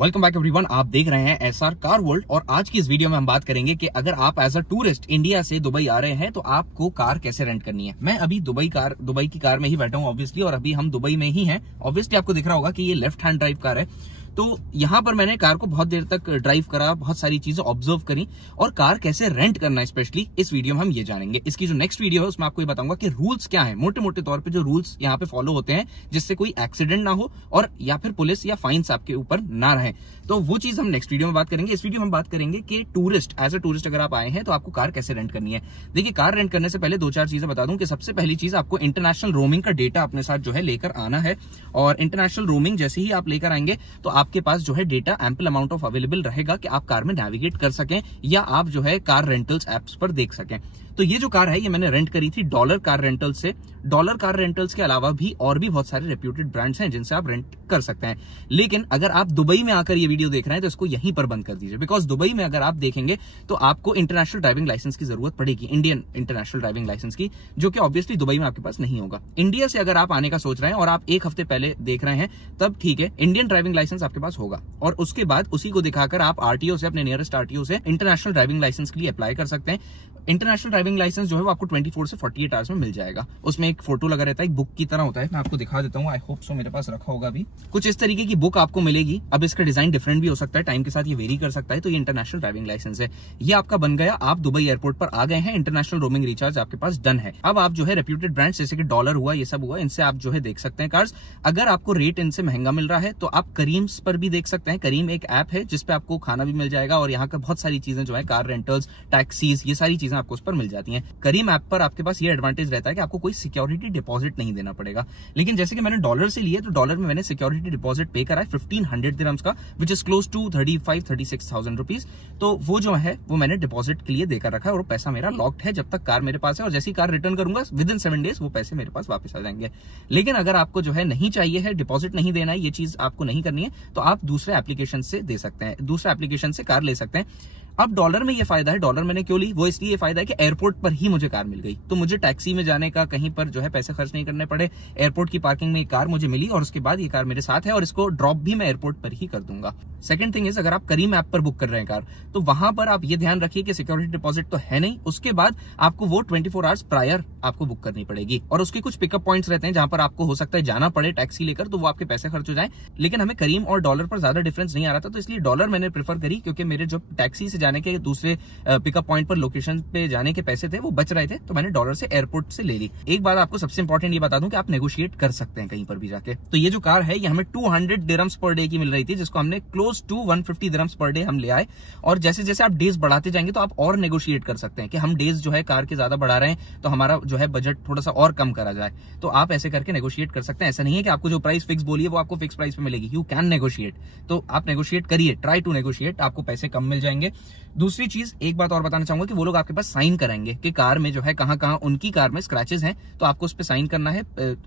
Welcome back everyone. आप देख रहे हैं एसआर कार वर्ल्ड और आज की इस वीडियो में हम बात करेंगे कि अगर आप एज अ टूरिस्ट इंडिया से दुबई आ रहे हैं तो आपको कार कैसे रेंट करनी है। मैं अभी दुबई की कार में ही बैठा हूं ऑब्वियसली, और अभी हम दुबई में ही हैं। ऑब्वियसली आपको दिख रहा होगा कि ये लेफ्ट हैंड ड्राइव कार है। तो यहाँ पर मैंने कार को बहुत देर तक ड्राइव करा, बहुत सारी चीजें ऑब्जर्व करी, और कार कैसे रेंट करना है स्पेशली इस वीडियो में हम ये जानेंगे। इसकी जो नेक्स्ट वीडियो है उसमें आपको ये बताऊंगा कि रूल्स क्या है, मोटे मोटे तौर पे जो रूल्स यहाँ पे फॉलो होते हैं जिससे कोई एक्सीडेंट ना हो और या फिर पुलिस या फाइन्स आपके ऊपर ना रहे। तो वो चीज हम नेक्स्ट वीडियो में बात करेंगे। इस वीडियो में हम बात करेंगे कि एज अ टूरिस्ट अगर आप आए हैं तो आपको कार कैसे रेंट करनी है। देखिए, कार रेंट करने से पहले दो चार चीजें बता दूं कि सबसे पहली चीज, आपको इंटरनेशनल रोमिंग का डेटा अपने साथ जो है लेकर आना है। और इंटरनेशनल रोमिंग जैसे ही आप लेकर आएंगे तो आपके पास जो है data ample amount of available रहेगा कि आप कार में नेविगेट कर सकें या आप जो है कार रेंटल्स एप्स पर देख सकें। तो ये जो कार है ये मैंने रेंट करी थी डॉलर कार रेंटल्स से। डॉलर कार रेंटल्स के अलावा भी और भी बहुत सारे रेप्यूटेड ब्रांड्स हैं जिनसे आप रेंट कर सकते हैं। लेकिन अगर आप दुबई में आकर ये वीडियो देख रहे हैं तो इसको यहीं पर बंद कर दीजिए, बिकॉज दुबई में अगर आप देखेंगे तो आपको इंटरनेशनल ड्राइविंग लाइसेंस की जरूरत पड़ेगी, इंडियन इंटरनेशनल ड्राइविंग लाइसेंस की, जो कि ऑब्वियसली दुबई में आपके पास नहीं होगा। इंडिया से अगर आप आने का सोच रहे हैं और आप एक हफ्ते पहले देख रहे हैं तब ठीक है, इंडियन ड्राइविंग लाइसेंस आपके पास होगा और उसके बाद उसी को दिखाकर आप आरटीओ से, अपने नियरेस्ट आरटीओ से इंटरनेशनल ड्राइविंग लाइसेंस के लिए अप्लाई कर सकते हैं। इंटरनेशनल ड्राइविंग लाइसेंस जो है वो आपको 24 से 48 आवर्स में मिल जाएगा। उसमें एक फोटो लगा रहता है, एक बुक की तरह होता है, मैं आपको दिखा देता हूँ। आई होप सो मेरे पास रखा होगा अभी। कुछ इस तरीके की बुक आपको मिलेगी। अब इसका डिजाइन डिफरेंट भी हो सकता है, टाइम के साथ ये वेरी कर सकता है। तो ये इंटरनेशनल ड्राइविंग लाइसेंस है, ये आपका बन गया। आप दुबई एयरपोर्ट पर आ गए हैं, इंटरनेशनल रोमिंग रिचार्ज आपके पास डन है। अब आप जो है रेप्यूटेड ब्रांड्स जैसे कि डॉलर हुआ, ये सब हुआ, इनसे आप जो है देख सकते हैं कार्स। अगर आपको रेट इनसे महंगा मिल रहा है तो आप करीम्स पर भी देख सकते हैं। करीम एक ऐप है जिसपे आपको खाना भी मिल जाएगा और यहाँ का बहुत सारी चीजें जो है, कार रेंटल्स, टैक्सीज, ये सारी चीजें आपको उस पर मिल जाती हैं। करीम ऐप पर आपके पास ये एडवांटेज रहता है कि आपको कोई सिक्योरिटी डिपॉजिट नहीं देना पड़ेगा। लेकिन जैसे कि मैंने डॉलर से लिए तो डॉलर में मैंने सिक्योरिटी डिपॉजिट पे करा है 1500 दिरहम्स का, which is close to 35,000-36,000 rupees. तो वो जो है वो मैंने डिपॉजिट के लिए देकर रखा है और पैसा मेरा लॉक्ड है जब तक कार मेरे पास है। और जैसी कार रिटर्न करूंगा विद इन 7 डेज वो पैसे मेरे पास वापस आ जाएंगे। लेकिन अगर आपको जो है नहीं चाहिए है, डिपॉजिट नहीं देना है, ये चीज आपको नहीं करनी है, तो आप दूसरे एप्लीकेशन से दे सकते हैं, दूसरे एप्लीकेशन से कार ले सकते हैं। अब डॉलर में ये फायदा है, डॉलर मैंने क्यों ली, वो इसलिए फायदा है कि एयरपोर्ट पर ही मुझे कार मिल गई, तो मुझे टैक्सी में जाने का कहीं पर जो है पैसे खर्च नहीं करने पड़े। एयरपोर्ट की पार्किंग में कार मुझे मिली और उसके बाद ये कार मेरे साथ है और इसको ड्रॉप भी मैं एयरपोर्ट पर ही कर दूंगा। सेकंड थिंग इज, अगर आप करीम ऐप पर बुक कर रहे हैं कार तो वहां पर आप ये ध्यान रखिए कि सिक्योरिटी डिपॉजिट तो है नहीं। उसके बाद आपको वो 24 आवर्स प्रायर आपको बुक करनी पड़ेगी और उसके कुछ पिकअप पॉइंट्स रहते हैं जहां पर आपको हो सकता है जाना पड़े टैक्सी लेकर, तो वो आपके पैसे खर्च हो जाए। लेकिन हमें करीम और डॉलर पर ज्यादा डिफरेंस नहीं आ रहा था, तो इसलिए डॉलर मैंने प्रेफर करी, क्योंकि मेरे जो टैक्सी से जाने के दूसरे पिकअप पॉइंट पर लोकेशन पे जाने के पैसे थे वो बच रहे थे, तो मैंने डॉलर से एयरपोर्ट से ले ली। एक बात आपको सबसे इंपॉर्टेंट ये बता दूं कि आप नेगोशिएट कर सकते हैं कहीं पर भी जाके। तो ये जो कार है ये हमें 200 दिरहम्स पर डे की मिल रही थी, जिसको हमने close to 150 dirhams per day हम ले आए। और जैसे जैसे आप डेज बढ़ाते जाएंगे तो आप और नेगोशिएट कर सकते हैं कि हम डेज जो है कार के ज्यादा बढ़ा रहे हैं तो हमारा जो है बजट थोड़ा सा और कम करा जाए। तो आप ऐसे करके नेगोशिएट कर सकते हैं। ऐसा नहीं है कि आपको जो प्राइस फिक्स बोलिए वो आपको फिक्स प्राइस पे मिलेगी, यू कैन नेगोशिएट। तो आप नेगोशिएट करिए, ट्राई टू नेगोशिएट, आपको पैसे कम मिल जाएंगे। दूसरी चीज, एक बात और बताना चाहूंगा कि वो लोग आपके पास साइन कराएंगे कि कार में जो है कहां उनकी कार में स्क्रैचेस हैं, तो आपको उस पर साइन करना है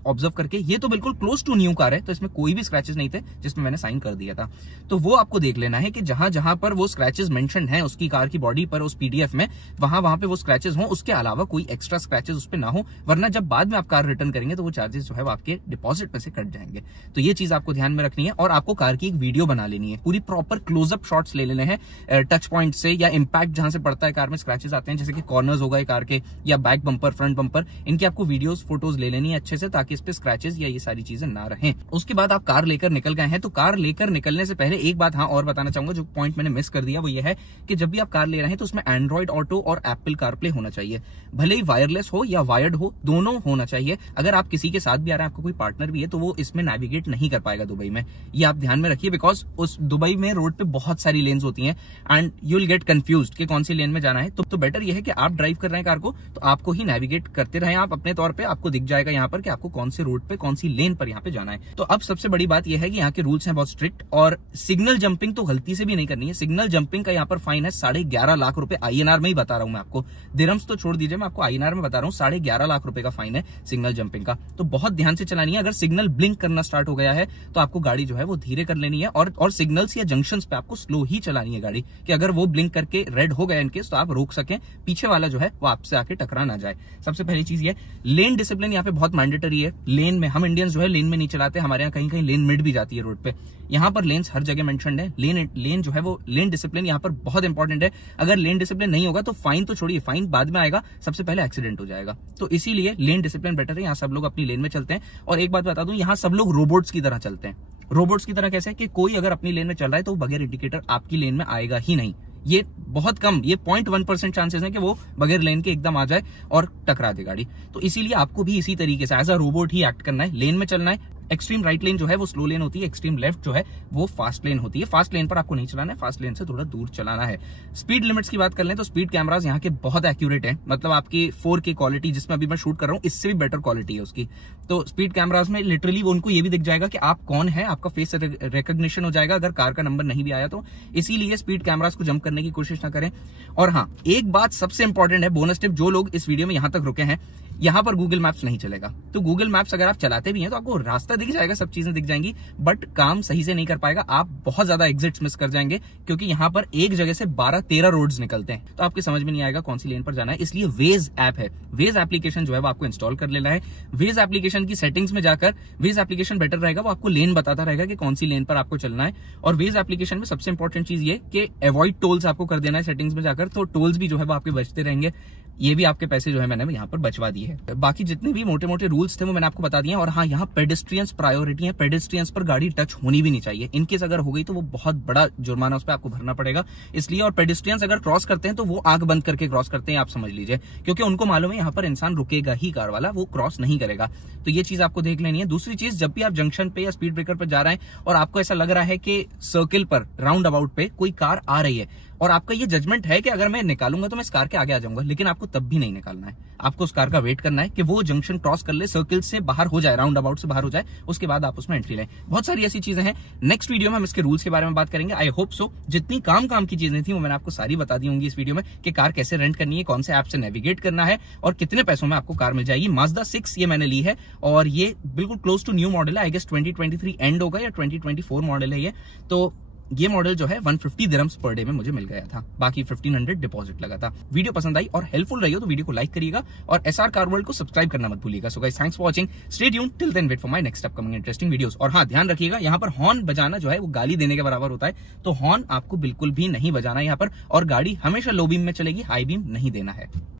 ऑब्जर्व करके। ये तो बिल्कुल क्लोज टू न्यू कार है, तो इसमें कोई भी स्क्रैचेस नहीं थे जिसमें मैंने साइन कर दिया था। तो वो आपको देख लेना है कि जहां जहां पर वो स्क्रैचेस मेंशन हैं उसकी कार की बॉडी पर, उस पीडीएफ में, वहां पे वो स्क्रैचेस हों, उसके अलावा कोई एक्स्ट्रा स्क्रैचेस उस पर ना हो, वरना जब बाद में आप कार रिटर्न करेंगे तो वो चार्जेस जो है वो आपके डिपॉजिट में से कट जाएंगे। तो ये चीज आपको ध्यान में रखनी है और आपको कार की एक वीडियो बना लेनी है, पूरी प्रॉपर क्लोजअप शॉट्स ले लेने हैं टच पॉइंट से या इंपैक्ट जहां से पड़ता है कार में स्क्रैचेस आते हैं, जैसे कि कॉर्नर्स हो गए कार के या बैक बम्पर, फ्रंट बम्पर, इनकी आपको वीडियोस, फोटोज ले लेनी है अच्छे से, ताकि इस पे स्क्रैचेस या ये सारी चीजें ना रहें। उसके बाद आप कार लेकर निकल गए हैं, तो कार लेकर निकलने से पहले एक बात और बताना चाहूंगा, जो पॉइंट मैंने मिस कर दिया, वो ये है कि जब भी आप कार ले रहे हैं तो उसमें एंड्रॉइड ऑटो और एप्पल कारप्ले होना चाहिए। भले ही वायरलेस हो या वायर्ड हो, दोनों होना चाहिए। अगर आप किसी के साथ भी आ रहे हैं, आपको कोई पार्टनर भी है, तो वो इसमें नेविगेट नहीं कर पाएगा दुबई में। ये आप ध्यान में रखिए, बिकॉज उस दुबई में रोड पे बहुत सारी लेन्स होती हैं and you will get confused कि कौन सी लेन में जाना है। तो बेटर ये है कि आप ड्राइव कर रहे हैं कार को तो आपको ही नेविगेट करते रहें आप अपने तौर पे, आपको दिख जाएगा यहाँ पर कि आपको कौन से रोड पे, कौन सी लेन पर यहाँ पे जाना है। तो अब सबसे बड़ी बात यह है कि यहाँ के रूल्स हैं बहुत स्ट्रिक्ट, और सिग्नल जंपिंग तो गलती से भी नहीं करनी है। सिग्नल जंपिंग का यहाँ पर फाइन है 11.5 लाख रुपए, INR में ही बता रहा हूं मैं आपको, दिरहम्स तो छोड़ दीजिए, मैं आपको INR में बता रहा हूँ। 11.5 लाख रुपए का फाइन है सिग्नल जंपिंग का। तो बहुत ध्यान से चलानी है। अगर सिग्नल ब्लिंक करना स्टार्ट हो गया है तो आपको गाड़ी जो है वो धीरे कर लेनी है और सिग्नल्स या जंक्शंस पे आपको स्लो ही चलानी है गाड़ी, कि अगर वो ब्लिंक करके रेड हो गया इनकेस, तो आप रोक सकें, पीछे वाला जो है वो आपसे आके टकरा ना जाए। सबसे पहली चीज ये, लेन डिसिप्लिन यहाँ पे बहुत मैंडेटरी है। लेन में हम इंडियंस जो है लेन में नहीं चलाते, हमारे यहाँ कहीं कहीं लेन मिड भी जाती है रोड पे। यहाँ पर लेन्स हर जगह मेंशन्ड है। लेन जो है वो लेन डिसिप्लिन यहाँ पर बहुत इंपॉर्टेंट है। अगर लेन डिसिप्लिन नहीं होगा तो फाइन तो छोड़िए, फाइन बाद में आएगा, सबसे पहले एक्सीडेंट हो जाएगा। तो इसीलिए लेन डिसिप्लिन बेटर है। यहाँ सब लोग अपनी लेन में चलते हैं। और एक बात बता दूं, यहाँ सब लोग रोबोट्स की तरह चलते हैं। रोबोट्स की तरह कैसे कि कोई अगर अपनी लेन में चल रहा है तो बगैर इंडिकेटर आपकी लेन में आएगा ही नहीं। ये बहुत कम, ये 0.1% चांसेस है कि वो बगैर लेन के एकदम आ जाए और टकरा दे गाड़ी। तो इसीलिए आपको भी इसी तरीके से एज अ रोबोट ही एक्ट करना है, लेन में चलना है। एक्सट्रीम राइट लेन जो है वो स्लो लेन होती है, एक्सट्रीम लेफ्ट जो है वो फास्ट लेन होती है। फास्ट लेन पर आपको नहीं चलाना है, फास्ट लेन से थोड़ा दूर चलाना है। स्पीड लिमिट्स की बात कर लें तो स्पीड कैमरास यहाँ के बहुत एक्यूरेट है। मतलब आपकी 4K क्वालिटी जिसमें अभी मैं शूट कर रहा हूँ, इससे भी बेटर क्वालिटी है उसकी। तो स्पीड कैमरास में लिटरली उनको ये भी दिख जाएगा कि आप कौन है, आपका फेस रिकॉग्निशन हो जाएगा अगर कार का नंबर नहीं भी आया तो। इसीलिए स्पीड कैमरास को जंप करने की कोशिश ना करें। और हाँ, एक बात सबसे इंपॉर्टेंट है, बोनस टिप, जो लोग इस वीडियो में यहां तक रुके हैं, यहाँ पर गूगल मैप्स नहीं चलेगा। तो गूगल मैप्स अगर आप चलाते भी हैं तो आपको रास्ता दिख जाएगा, सब चीजें दिख जाएंगी, बट काम सही से नहीं कर पाएगा। आप बहुत ज्यादा एग्जिट्स मिस कर जाएंगे, क्योंकि यहाँ पर एक जगह से 12-13 रोड्स निकलते हैं, तो आपके समझ में नहीं आएगा कौन सी लेन पर जाना है। इसलिए वेज ऐप है, वेज एप्लीकेशन जो है वो आपको इंस्टॉल कर लेना है। वेज एप्लीकेशन की सेटिंग्स में जाकर, वेज एप्लीकेशन बेटर रहेगा, वो आपको लेन बताता रहेगा कि कौन सी लेन पर आपको चलना है। और वेज एप्लीकेशन में सबसे इंपॉर्टेंट चीज ये कि अवॉइड टोल्स आपको कर देना है सेटिंग्स में जाकर, तो टोल्स भी जो है वो आपके बचते रहेंगे। ये भी आपके पैसे जो है मैंने यहाँ पर बचवा दिए हैं। बाकी जितने भी मोटे मोटे रूल्स थे वो मैंने आपको बता दिए हैं। और हाँ, यहाँ पेडेस्ट्रियंस प्रायोरिटी है, पेडेस्ट्रियंस पर गाड़ी टच होनी भी नहीं चाहिए। इनकेस अगर हो गई तो वो बहुत बड़ा जुर्माना उस पर आपको भरना पड़ेगा, इसलिए। और पेडेस्ट्रियंस अगर क्रॉस करते हैं तो वो आंख बंद करके क्रॉस करते हैं, आप समझ लीजिए, क्योंकि उनको मालूम है यहाँ पर इंसान रुकेगा ही, कार वाला, वो क्रॉस नहीं करेगा। तो ये चीज आपको देख लेनी है। दूसरी चीज, जब भी आप जंक्शन पे या स्पीड ब्रेकर पर जा रहे हैं और आपको ऐसा लग रहा है कि सर्किल पर, राउंड अबाउट पे कोई कार आ रही है और आपका ये जजमेंट है कि अगर मैं निकालूंगा तो मैं इस कार के आगे आ जाऊंगा, लेकिन आपको तब भी नहीं निकालना है। आपको उस कार का वेट करना है कि वो जंक्शन क्रॉस कर ले, सर्किल से बाहर हो जाए, राउंड अबाउट से बाहर हो जाए, उसके बाद आप उसमें एंट्री लें। बहुत सारी ऐसी चीजें हैं। नेक्स्ट वीडियो में हम इसके रूल्स के बारे में बात करेंगे। आई होप सो जितनी काम की चीजें थी वो मैंने आपको सारी बता दी होंगी इस वीडियो में, कि कार कैसे रेंट करनी है, कौन से ऐप से नेविगेट करना है और कितने पैसों में आपको कार मिल जाएगी। Mazda 6 ये मैंने ली है और ये बिल्कुल क्लोज टू न्यू मॉडल है। आई गेस 2023 एंड होगा या 2024 मॉडल है ये। तो ये मॉडल जो है 150 दिरहम्स पर डे में मुझे मिल गया था, बाकी 1500 डिपॉजिट लगा था। वीडियो पसंद आई और हेल्पफुल रही हो तो वीडियो को लाइक करिएगा और SR कार वर्ल्ड को सब्सक्राइब करना मत भूलिएगा। So guys, thanks for watching, stay tuned, till then wait for my next upcoming interesting videos. और हाँ, ध्यान रखिएगा, यहाँ पर हॉर्न बजाना जो है वो गाली देने के बराबर होता है, तो हॉर्न आपको बिल्कुल भी नहीं बजाना यहाँ पर। और गाड़ी हमेशा लो बीम में चलेगी, हाई बीम नहीं देना है।